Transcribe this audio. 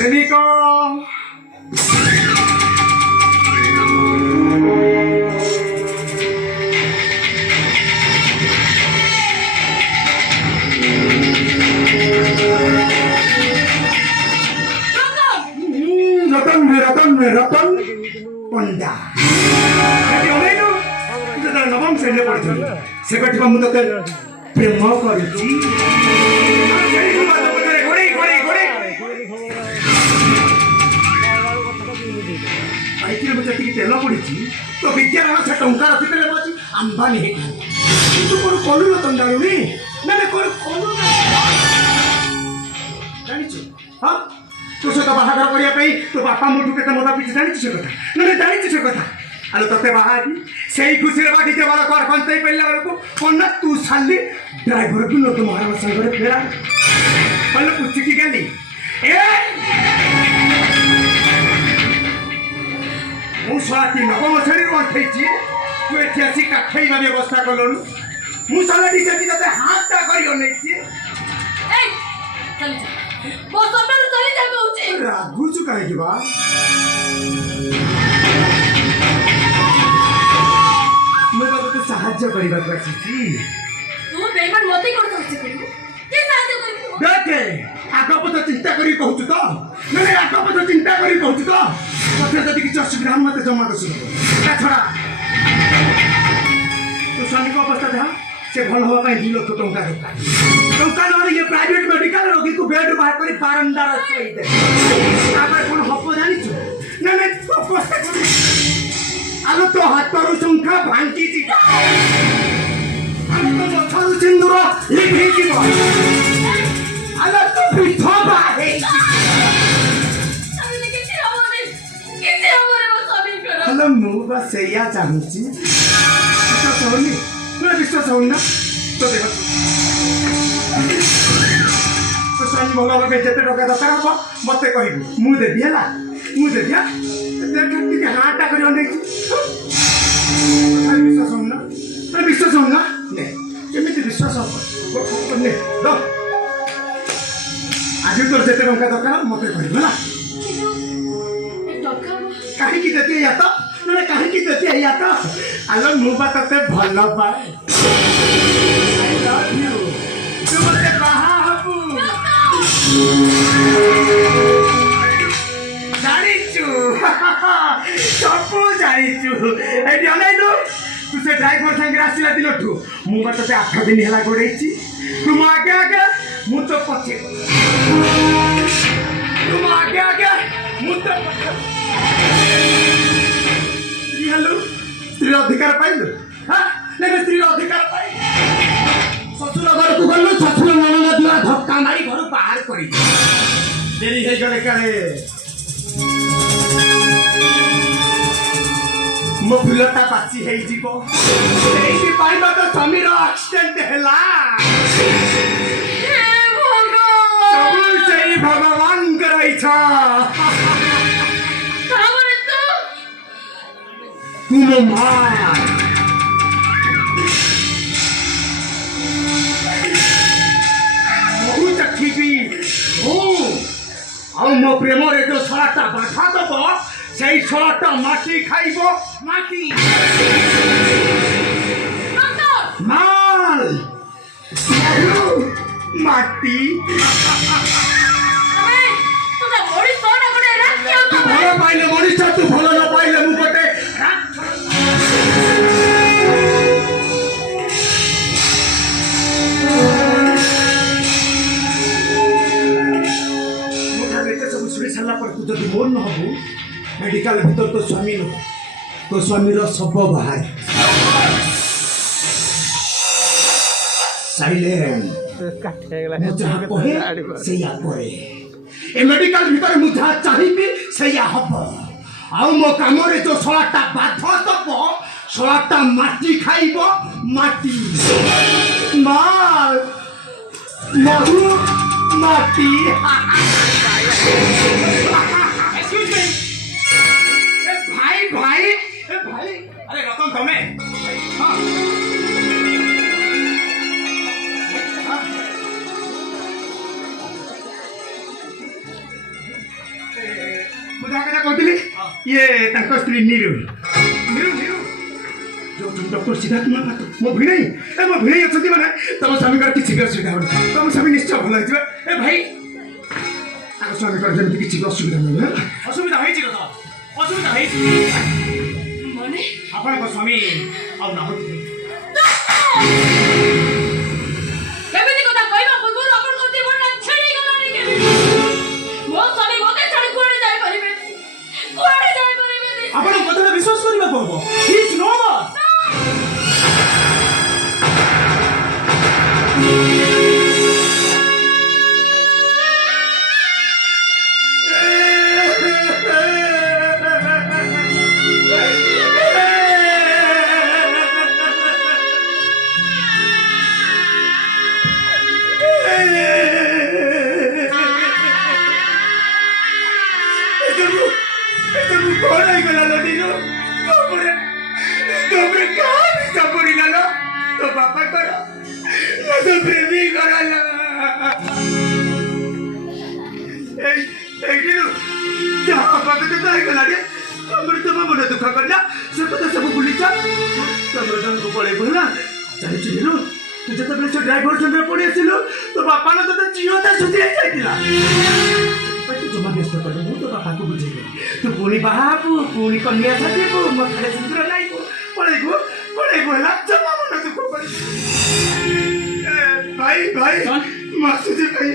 प्रेमिक रतन पंडा नवम श्रेणी पढ़ी से मुझे प्रेम कर तेल पड़ी तो विज्ञान से टंका रखी अंबानी तू कौन कलु रतन जानी ना कौन जानी हाँ तू सहित बाहागर करने तो बापा मोटू के मदा पीछे जानी से कथा ना जानी से कथा आलो ते बाहर से खुशी बाटी देवार कर पंचाई पड़ा बेलू कौन ना तू साली ड्राइवर भी नो तुम संगे फेरा पहले पुचिकी गली मुसाती नवम श्रेणी अंठे तू एटी आसी काखेवा व्यवस्था कलु मुसाला टीचर की ते हाथ कर रागुचु कहीं बा मैं तो साहाय्य करबा आसी तू बेईमान मते कोन करछ के साहाय्य करबी देखे आगपत चिंता करी कहू तो नहीं आगपत चिंता करी कहू तो तथे जदि किछ असुविधा मते समाधान सुनो छड़ा तो स्वामी को अवस्था था से भल हवा पाई 2 लाख टंका टंका न ये प्राइवेट मेडिकल रोगी को बेड बाहर करी बारंडा रसोई दे आपर कोन हप जानि छु ना अवस्था करी आलो तो हातरू संख्या भांगी जी आलो तो मथरू सिंदूर लिखि जी आलो तो विधवा है हेलो मु बस या चाहूची तो सोनी मैं विश्वास हूं ना तो देखो तो स्वामी भला भाबे जेते टका दरकार हो मते कहिबु मु देबी हला मु देबी देख के हाटा करी अने विश्वास हूं ना मैं विश्वास हूं ना ने केमिति विश्वास हो ने दो आज तो जेते टका दरकार मते कहिबु हला कहीं की देती या तो मैंने कहीं की देती या तो अल्लाह मुंह बताते भला पाए I love you तू मुझे कहाँ हबू जानी चू सबू जानी चू ऐ जाने लो तू से ड्राइवर संग राशि ला दिलो तू मुंह बताते 8 दिन हला गोड़ेची तुम आगे आगे मुंह तो पछे तुम आगे आगे मुंह तो पछे हेलो स्त्री अधिकार पाइल हाँ नहीं स्त्री अधिकार पाइल ससुर घर को गलो ससुर ननद द्वारा धक्का मारी घर बाहर करी देरी है गले करे मो फुलता बासी है जीवो एही पाइबा तो समीर एक्सीडेंट हैला हे भगवान सब से भगवान कराई छा तुम मार बहुत अच्छी भी हो और मो प्रेम रे जो छलाटा बाधा दब सेई छलाटा माटी खाइबो माटी माल माटी तू भलो पाइले मनीष तू भलो न पाइले मु गोटे तू जब मोर न हबू मेडिकल भीतर तो स्वामी न तो स्वामी सब बाहर साइलेंट ए मेडिकल भीतर मु जहाँ चाहिए सैया हम आउ मो काम जो सलाटा बाध दब सलाटा माटी खाइब माटी माल महू माटी भाई भाई भाई अरे रतन तुम्हें ଯାହା କଥା କହୁଥିଲି ଇଏ ତାଙ୍କ ସ୍ତ୍ରୀ ନିରୁ ଯୋଉ ଡକ୍ଟର ସିଦ୍ଧାର୍ଥ ମହାପାତ୍ର ମୋ ଭିଣେଇ ମୋ ଭିଣେଇ ଅଛନ୍ତି ମାନେ ତମ ସ୍ୱାମୀଙ୍କର କିଛି ବି ଅସୁବିଧା ହବନି ତମ ସ୍ୱାମୀ ନିଶ୍ଚୟ ଭଲ ହେଇଯିବ ଏ ଭାଇ ତାଙ୍କ ସ୍ୱାମୀଙ୍କର ଯେମିତି କିଛି ବି ଅସୁବିଧା ନାହିଁ ହେଲା ଅସୁବିଧା ହେଇଛି କଥା ଅସୁବିଧା ହେଇଛି ମାନେ ଆପଣଙ୍କ ସ୍ୱାମୀ ଆଉ ନାହାନ୍ତି ଏମିତି କଥା କହିବା ପୂର୍ବରୁ ଆପଣଙ୍କ ଜୀବନଟା ଛିଡ଼ିଗଲାଣି କେମିତି ମୋ ସ୍ୱାମୀ ମୋତେ ଛାଡ଼ି କୁଆଡ଼େ ଯାଇପାରିବେ କୁଆଡ଼େ ଯାଇପାରିବେନି ଆପଣଙ୍କ କଥାଟା ବିଶ୍ୱାସ କରିବାକୁ ହବ ଇଜ ନର୍ମାଲ କଣ ହେଇଗଲା ଲଡ଼ିରୁ ତମେ କାହାକୁ ଚାପୁଡ଼ିଲା ଲ ତୋ ବାପାଙ୍କର ନା ତୋ ପ୍ରେମୀ କରାଲ ଏଇଠିରୁ ଯାହା ହବା କଥା ତ ହେଇଗଲା ରେ ତମର ତମ ମନ ଦୁଃଖ କଲା ସେ କଥା ସବୁ ଭୁଲିଛ ତମର ଜଣକୁ ପଳେଇବୁ ହେଲା ଜାଣିଛୁ ନିରୁ ତୁ ଯେତେବେଳେ ସେ ଡ୍ରାଇଭର ସାଙ୍ଗରେ ପଳେଇ ଆସିଲୁ ତୋ ବାପାର ତୋତେ ଝିଅଟା ସୁଧି ହେଇଯାଇଥିଲା ତୁ ଜମା ବ୍ୟସ୍ତ କଲେ ମୁଁ ତୋ ବାପାକୁ ବୁଝେଇବି ତୁ ପୁଣି ବାହା ହବୁ ପୁଣି କନ୍ୟା ସାଜିବୁ ମଥାରେ ସିନ୍ଦୁର ନାଇବୁ ପଳେଇବୁ ହେଲା ଜମା ମନ ଦୁଃଖ କରିବୁ ଭାଇ ମୁଁ ଆସୁଛି ଭାଇ